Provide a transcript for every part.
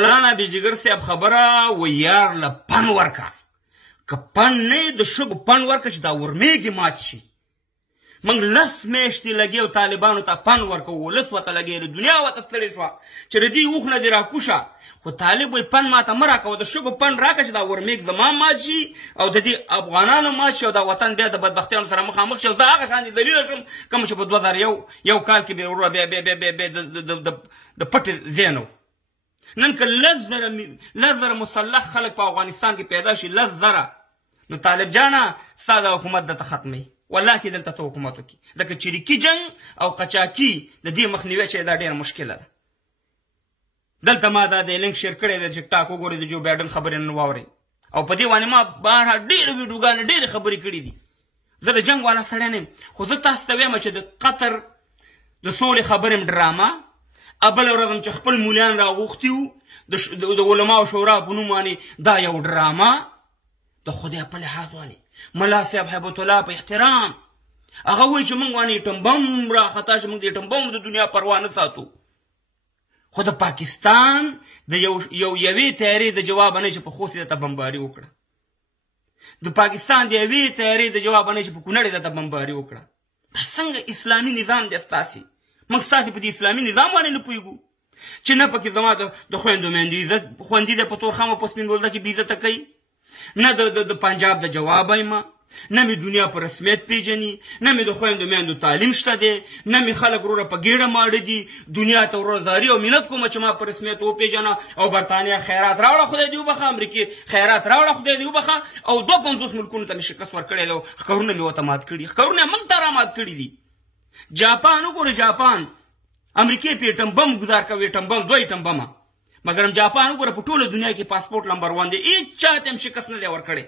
مولانا بیجګر صاحب خبره و یار له پن ورکه که پن نه د شګو پن ورکه چې دا ورمېږي مات شي موږ لس میاشتې لګېو طالبانو ته پن ورکوو ولس ورته لګېږي دنیا ورته ستړې شوه چې د دې اوښ نه دې راکوشه خو طالب وایي پن ماته مه راکوه د شګو پن راکړه چې دا ورمېږ زما مات شي او د دې افغانانو مات شي او دا وطن بیا د بدبختیانو سره مخامخ شي او زه هغه شانې دلیله شم کوم چې په 2001 کال کې بیا وروره بیا د پټې ځای نه نن که لس زره مسلح خلک په افغانستان کې پیدا شي 10 زره نو طالب جانه ستا د حکومت دته ختموي والله کې دلته ته حکومت وکړي ځکه چریکي جنګ او قچاقي د دې مخنیوی چې دا ډېره مشکله ده دلته ما دا د لینک شیر کړی دی ټیک ټاک وګورئ د جو بایډن خبرې نن واورئ او په دې باندې ما بهرحال ډېرې ویډیوګانې ډېرې خبرې کړي دي زه د جنګ والا سړی نه یم خو زه تاسو ته وایم چې د قطر د سولې خبرې م ډرامه بله ورځ هم چې خپل مولیان راغوښتي وو د علماو شورا په نوم باندې دا یو ډرامه د خدای په لحاظ باندې ملا صاحب هیبت الله په احترام هغه وایي چې موږ باندې ایټم بم راخطا شي موږ د ایټم بم د دنیا پروا نه ساتو خو د پاکستان د یوې تیارې د جواب نه چې په خوست یې درته بمباري وکړه د پاکستان د یوې تیارې د جواب نه چې په کونړ یې درته بمباري وکړه دا څنګه اسلامي نظام دی ستاسې موږ ستاسې په دې اسلامي نظام باندې نه پوهېږو چې نه پکې زما د خویندو میندو عزت خوندي دی په تورخم او په سپین بولده کې بې عزته کوي نه د پنجاب د جواب ایمه نه مې دنیا په رسمیت پیژني نه مې د خویندو میندو تعلیم شته دی نه مې خلک وروره په ګېډه ماړه دي دنیا ته وروره زاري او منت کومه چې ما په رسمیت وپېژنه او برطانیه خیرات راوړه خدای دې وبخه امریکې خیرات راوړه خدای دې وبخه او 52 ملکونو ته مې شکست ورکړی دی او ښکرونه مې ورته مات کړي ښکرونه یې موږ ته رامات کړي دي جاپان وګوره جاپان امریکې په ایټم بم ګزار کوي ایټم بم 2 ایټم بمه مګر جاپان وګوره په ټوله دنیا کې پاسپورټ نمبر 1 دی هېڅ چا ته هم شکست نه دی ورکړی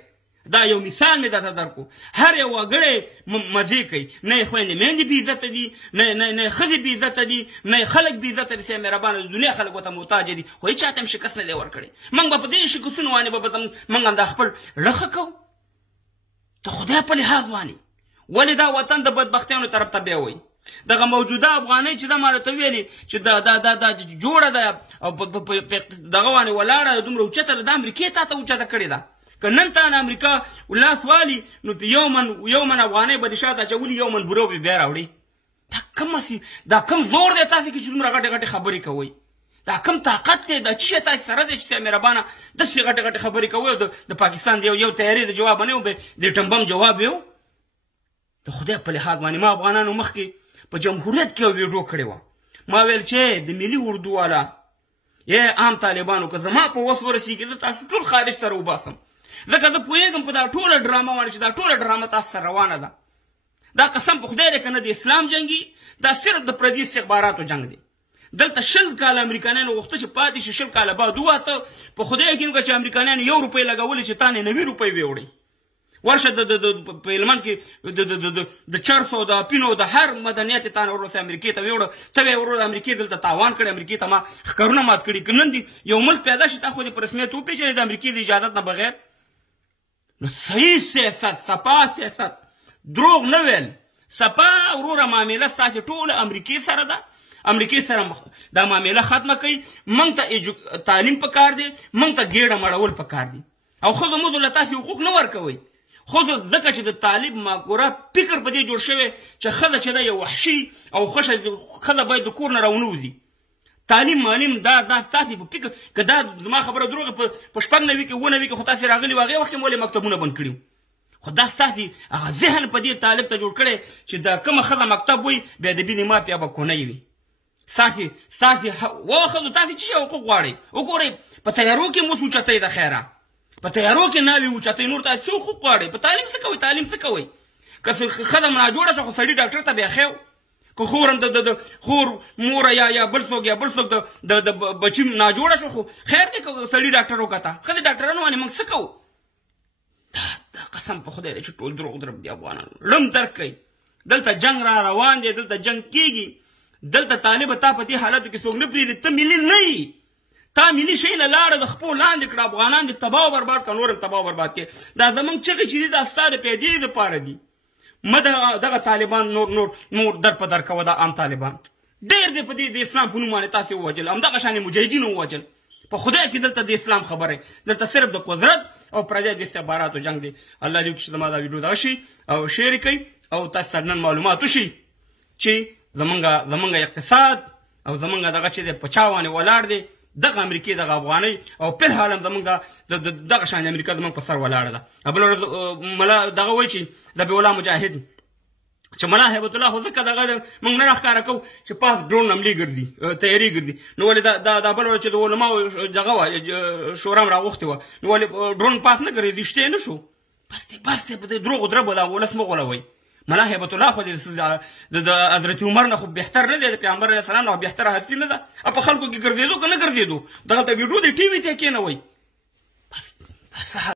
دا یو مثال مې درته درکو هر یو وګړی مزې کوي نه یې خویندې میندې بې عزته دي نه یې ښځې بې عزته دي نه یې خلک بې عزته دي صاحب مهربانه د دنیا خلک ورته محتاجه دي خو هېڅ چا ته هم شکست نه دی ورکړی موږ به په دې شکستونو باندې به موږ همدا خپل ړخه کوو د خدای په لحاظ باندې ولې دا وطن د بدبختیانو طرف ته بیاوئ دغه موجوده افغانۍ چې دا ما راته ویلې چې دا جوړه ده او دغه باندې ولاړه دومره اوچته ده د امریکې تا ته اوچته کړې ده که نن تا نه امریکا لاس والي نو په یو من افغانۍ به دې شاته اچولي یو من بوره به بیا راوړي دا کم زور دی تاسې کې چې دومره غټې غټې خبرې کوئ دا کم طاقت دی دا څه شی تاسې سره دی چې ته مهربانه داسې غټې غټې خبرې کوئ او د پاکستان د یو تیارې د جواب نه و د ټمبم جواب یو د خدای په لحاظ باندې ما افغانانو مخکې په جمهوریت کې یو ویډیو کړې وه ما ویل چې د ملي اردو والا عام طالبانو که زما په وس ورسېږي زه تاسو ټول خارج ته راوباسم ځکه زه پوهېږم په دا ټوله ډرامه باندې چې دا ټوله ډرامه تاسو سره روانه ده دا قسم په خدای دی که نه د اسلام جنګي دا صرف د پردي استخباراتو جنګ دی دلته 20 کاله امریکایانو غوښته چې پاتې شي 20 کاله بعد وواته په خدای یقین وکړه چې امریکایانو 1 روپۍ لګولې چې تا نه 90 روپۍ ویوړئ ورشه په هلمند کې د چرسو د اپینو د هر مدنیت تا نه ورسې امریکې ته ویوړه ته به یې ورور امریکې دلته تاوان کړی امریکې ته ما ښکرونه مات کړي که نن دي یو ملک پیدا شي تا خو دې په رسمیت وپېژنې د امریکې د اجازت نه بغیر نو صحیح سیاست سپا سیاست دروغ نه ویل سپا وروره معامله ستاسې ټوله امریکې سره ده امریکې سره دا معامله ختمه کوي موږ ته تعلیم پکار دی موږ ته ګېډه مړول پکار دي او ښځو مزو له تاسې حقوق نه ورکوئ خود ځکه چې د طالب ماګوره فکر په دې جوړ شوی چې ښځه چې ده یو وحشي او ښځه باید د کور نه راونوځي تعلیم معلم دا ستاسې په فکر که دا زما خبره دروغه په 6 نوي کې 9 نوي کې خو تاسې راغلي وو هغې وخت کې مو ولې مکتبونه بند کړي خو دا ستاسې هغه ذهن په دې طالب ته جوړ کړی چې دا کومه ښځه مکتب وي بیا د بینې مافیا به کونی وي ستاسې وښځو تاسې څه شی حقوق غواړئ وګورئ په تیارو کې مو اوچتئ د خیره په تیارو کې ناوې اوچتئ نور تاسې څه حقوق غواړئ په تعلیم څه کوئ تعلیم څه کوئ که ښځه ناجوړه شوه خو سړي ډاکټر ته بیا ښیو که خور هم د خور موره یا بل څوک د بچي ناجوړه شو خو خیر دی که سړي ډاکټر وکته ښځې ډاکټرانو باندې موږ څه کوو دا قسم په خدای دی چې ټول دروغ درب دي افغانانو ړم درک کوي دلته جنګ را روان دی دلته جنګ کېږي دلته طالبه تا په دې حالاتو کې څوک نه پرېږدي ته ملي نه یي تا ملي شی له لاړه د خپو لاندې کړه افغانان دې تباه و برباد کړه نور هم تباه و برباد کړې دا زموږ چغې چې دي دا ستا د پیدې دپاره دي مه دغه طالبان نور در په در کوه دا عام طالبان ډېر دی په دې د اسلام په نوم باندې تاسې ووجل همدغه شانې مجاهدین ووجل په خدای کې دلته د اسلام خبره دلته صرف د قدرت او پردی د استخباراتو جنگ دی. الله دې وکړي چې زما دا ویډیو دغه شي او شیر کړئ او تاسو سره نن معلومات وشي چې زمونږ اقتصاد او زمونږ دغه چې دی په چا باندې ولاړ دی دغه امریکې دغه افغانۍ او په حال هم زمونږ دغه شان امریکا زمونږ په سر ولاړه ده. بله ورځ ملا دغه وایي چې ذبیح الله مجاهد چې ملا هیبت الله خو ځکه دغه موږ نه راښکاره کوو چې پاس ډرون حملې ګرځي تیاري ګرځي نو ولې دا بله ورځ چې د علماو دغه وه شورا هم راغوښتې وه نو ولې ډرون پاس نه ګرځي رښتیا نه شو بس دی په دې دروغو دربه دا ولس مه غولوئ. ملا هیبت الله خو د حضرت عمر نه خو بهتر نه دی د پیغمبر علیه السلام نه بهتره هستي نه ده. په خلکو کې ګرځېدو که نه ګرځېدو دغلته ویډیو د ټي وي ته کېنوئ بس